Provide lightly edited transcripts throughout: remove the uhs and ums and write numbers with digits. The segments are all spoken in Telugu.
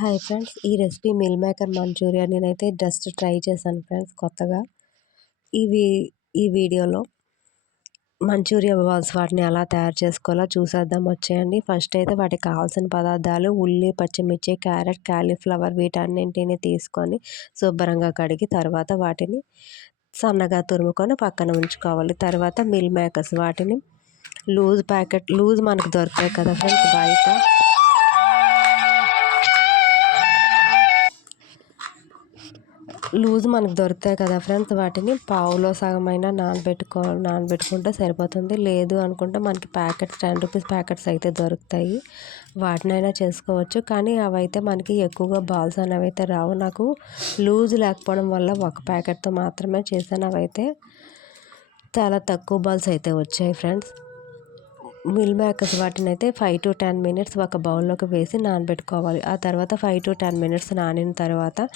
హాయ్ ఫ్రెండ్స్, ఈ రెసిపీ మిల్ మేకర్ మంచూరియా నేనైతే జస్ట్ ట్రై చేశాను ఫ్రెండ్స్ కొత్తగా. ఇవి ఈ వీడియోలో మంచూరియా బాల్స్ వాటిని ఎలా తయారు చేసుకోవాలో చూసేద్దాం వచ్చేయండి. ఫస్ట్ అయితే వాటికి కావాల్సిన పదార్థాలు ఉల్లి, పచ్చిమిర్చి, క్యారెట్, కాలీఫ్లవర్ వీటన్నింటిని తీసుకొని శుభ్రంగా కడిగి తర్వాత వాటిని సన్నగా తురుముకొని పక్కన ఉంచుకోవాలి. తర్వాత మిల్ మేకర్స్ వాటిని లూజ్ మనకు దొరుకుతాయి కదా ఫ్రెండ్స్ బయట. మనకు దొరుకుతాయి కదా ఫ్రెండ్స్, వాటిని పావులో సగమైనా నానబెట్టుకుంటే సరిపోతుంది. లేదు అనుకుంటే మనకి ప్యాకెట్స్ 10 రూపీస్ ప్యాకెట్స్ అయితే దొరుకుతాయి, వాటినైనా చేసుకోవచ్చు. కానీ అవైతే మనకి ఎక్కువగా బాల్స్ అనేవి అయితే రావు. నాకు లూజ్ లేకపోవడం వల్ల ఒక ప్యాకెట్తో మాత్రమే చేశాను. అవైతే చాలా తక్కువ బాల్స్ అయితే వచ్చాయి ఫ్రెండ్స్. మిల్ మేకర్స్ వాటిని అయితే 5 to 10 మినిట్స్ ఒక బౌల్లోకి వేసి నానబెట్టుకోవాలి. ఆ తర్వాత 5 to 10 మినిట్స్ నానిన తర్వాత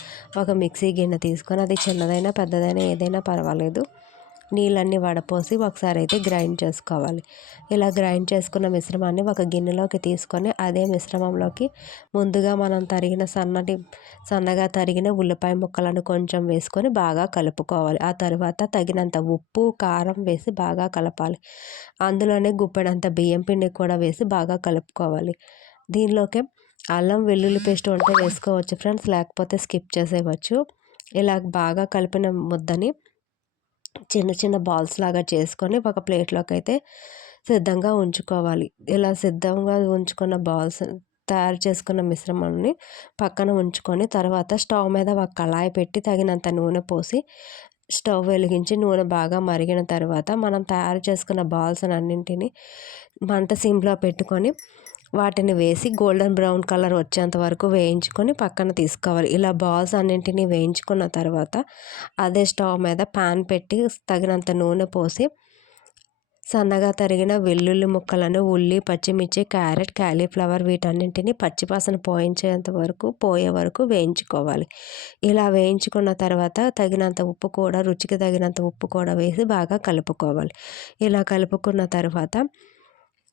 ఒక మిక్సీ గిన్నె తీసుకొని, అది చిన్నదైనా పెద్దదైనా ఏదైనా పర్వాలేదు, నీళ్ళన్నీ వడపోసి ఒకసారి అయితే గ్రైండ్ చేసుకోవాలి. ఇలా గ్రైండ్ చేసుకున్న మిశ్రమాన్ని ఒక గిన్నెలోకి తీసుకొని అదే మిశ్రమంలోకి ముందుగా మనం సన్నగా తరిగిన ఉల్లిపాయ ముక్కలను కొంచెం వేసుకొని బాగా కలుపుకోవాలి. ఆ తర్వాత తగినంత ఉప్పు, కారం వేసి బాగా కలపాలి. అందులోనే గుప్పెడంత బియ్యం పిండి కూడా వేసి బాగా కలుపుకోవాలి. దీనిలోకి అల్లం వెల్లుల్లి పేస్ట్ ఉంటే వేసుకోవచ్చు ఫ్రెండ్స్, లేకపోతే స్కిప్ చేసేయవచ్చు. ఇలా బాగా కలిపిన ముద్దని చిన్న చిన్న బాల్స్ లాగా చేసుకొని ఒక ప్లేట్లోకి అయితే సిద్ధంగా ఉంచుకోవాలి. ఇలా సిద్ధంగా ఉంచుకున్న బాల్స్ తయారు చేసుకున్న మిశ్రమాన్ని పక్కన ఉంచుకొని తర్వాత స్టవ్ మీద ఒక కళాయి పెట్టి తగినంత నూనె పోసి స్టవ్ వెలిగించి నూనె బాగా మరిగిన తర్వాత మనం తయారు చేసుకున్న బాల్స్ అన్నింటినీ మంట సిమ్లో పెట్టుకొని వాటిని వేసి గోల్డెన్ బ్రౌన్ కలర్ వచ్చేంత వరకు వేయించుకొని పక్కన తీసుకోవాలి. ఇలా బాల్స్ అన్నింటినీ వేయించుకున్న తర్వాత అదే స్టవ్ మీద ప్యాన్ పెట్టి తగినంత నూనె పోసి సన్నగా తరిగిన వెల్లుల్లి ముక్కలను, ఉల్లి, పచ్చిమిర్చి, క్యారెట్, కాలీఫ్లవర్ వీటన్నింటినీ పచ్చివాసన పోయే వరకు వేయించుకోవాలి. ఇలా వేయించుకున్న తర్వాత రుచికి తగినంత ఉప్పు కూడా వేసి బాగా కలుపుకోవాలి. ఇలా కలుపుకున్న తర్వాత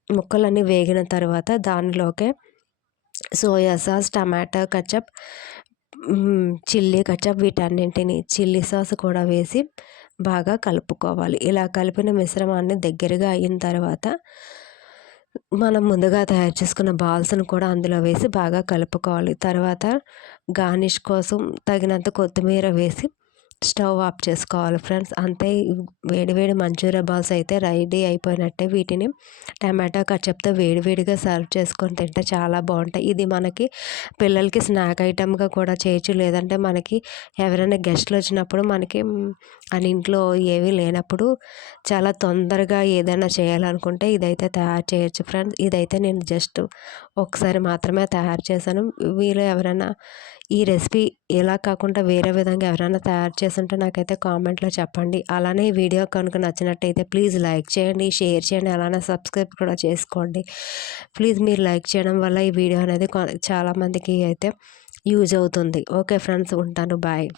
ముక్కలన్నీ వేగిన తర్వాత దానిలోకే సోయా సాస్, టమాటా కచప్, చిల్లీ కచప్ వీటన్నింటినీ చిల్లీ సాస్ కూడా వేసి బాగా కలుపుకోవాలి. ఇలా కలిపిన మిశ్రమాన్ని దగ్గరగా అయిన తర్వాత మనం ముందుగా తయారు చేసుకున్న బాల్స్ను కూడా అందులో వేసి బాగా కలుపుకోవాలి. తర్వాత గార్నిష్ కోసం తగినంత కొత్తిమీర వేసి స్టవ్ ఆఫ్ చేసుకోవాలి ఫ్రెండ్స్. అంతే, వేడివేడి మంచూరియా బాల్స్ అయితే రెడీ అయిపోయినట్టే. వీటిని టమాటా కచప్తో వేడివేడిగా సర్వ్ చేసుకొని తింటే చాలా బాగుంటాయి. ఇది మనకి పిల్లలకి స్నాక్ ఐటమ్గా కూడా చేయొచ్చు. లేదంటే మనకి ఎవరైనా గెస్ట్లు వచ్చినప్పుడు మనకి అని ఇంట్లో ఏమీ లేనప్పుడు చాలా తొందరగా ఏదైనా చేయాలనుకుంటే ఇదైతే తయారు చేయొచ్చు ఫ్రెండ్స్. ఇదైతే నేను జస్ట్ ఒకసారి మాత్రమే తయారు చేశాను. వీళ్ళు ఎవరైనా ఈ రెసిపీ ఇలా కాకుండా వేరే విధంగా ఎవరైనా తయారు చేస్తుంటే నాకైతే కామెంట్లో చెప్పండి. అలానే ఈ వీడియో కనుక నచ్చినట్టయితే ప్లీజ్ లైక్ చేయండి, షేర్ చేయండి, అలానే సబ్స్క్రైబ్ కూడా చేసుకోండి ప్లీజ్. మీరు లైక్ చేయడం వల్ల ఈ వీడియో అనేది చాలామందికి అయితే యూజ్ అవుతుంది. ఓకే ఫ్రెండ్స్, ఉంటాను, బాయ్.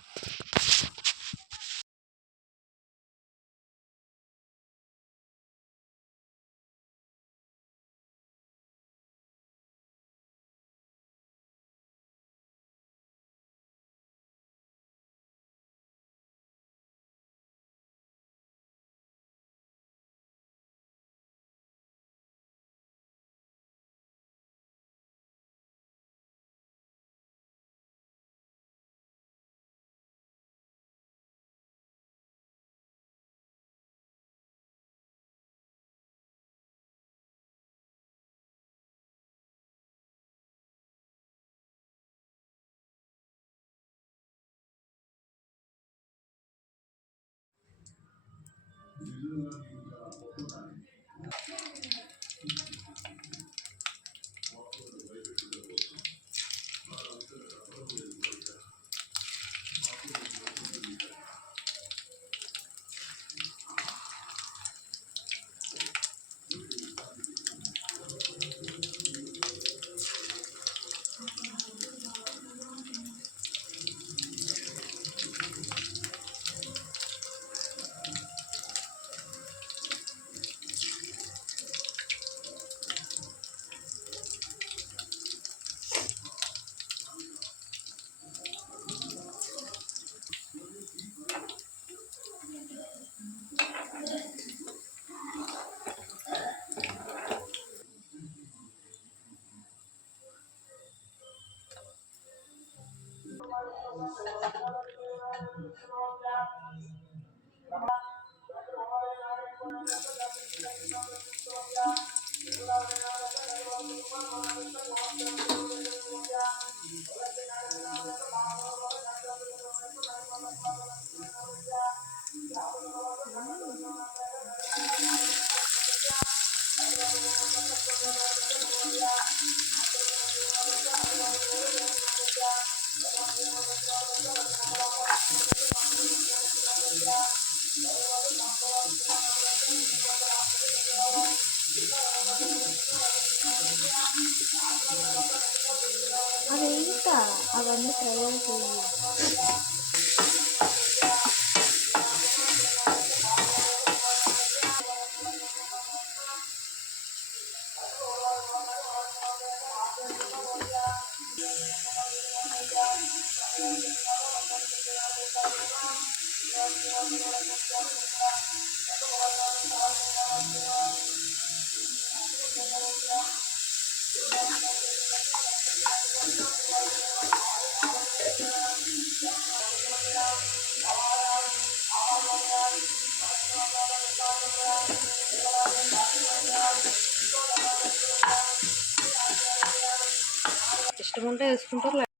అవి ఇంకా అవన్నీ ట్రై అవుతాయి. ఇష్టం ఉంటే వేసుకుంటారు.